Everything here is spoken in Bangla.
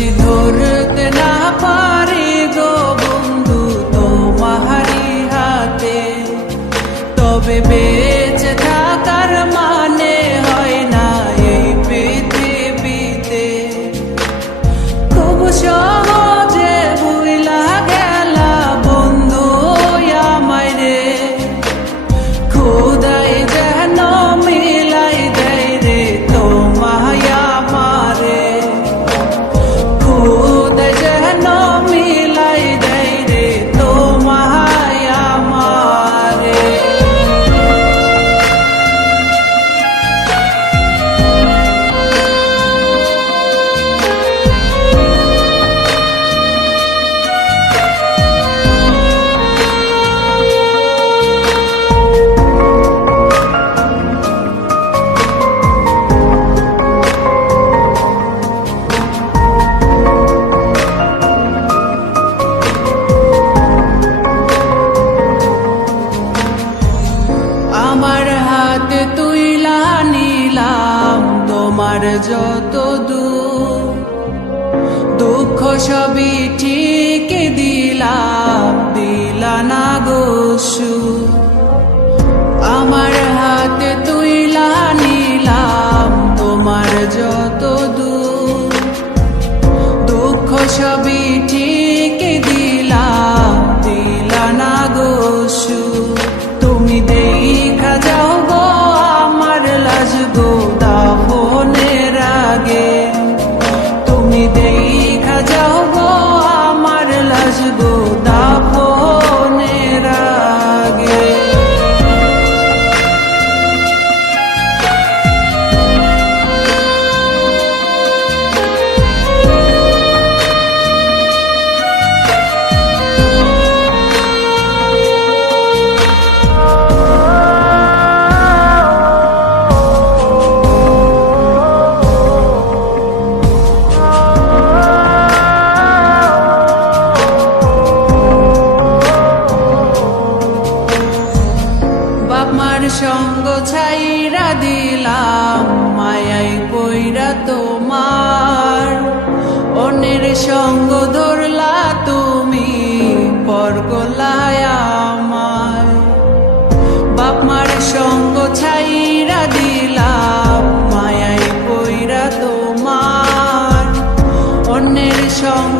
যদি ধরতে না পারি গো বন্ধু তোমারি হাতে, তবে বেঁচে থাকার মানে হয় না এই পৃথিবীতে। খুব সহজে ভুইলা গেলা বন্ধু আমায় রে, খোদাই যেন মিলাই দেয় রে তোমায় আমারে, খোদাই যেন মিলাই দেয় রে তোমায় আমারে। আমার হাতে তুইলা নিলাম তোমার যত দূর, দুঃখ সবই ঠিক দিলাম, দিলা না গো সুর। আমার হাতে তুইলা নিলাম তোমার যত দূর, দুঃখ সবই ঠিক দিলাম, দিলা না গো সুর। তুমি দেখা যাও গো আমার লাজ গো দাফনের আগে, তুমি দেখা যাও গো আমার লাজ গো দাফনের আগে। বাপমার সঙ্গ ছাইরা দিলাম মায়াই কইরা তোমার, অন্যের সঙ্গ ধরলা তুমি পর গলায় আমার। বাপমার সঙ্গ ছাইরা দিলাম মায়াই কইরা তোমার, অন্যের সঙ্গ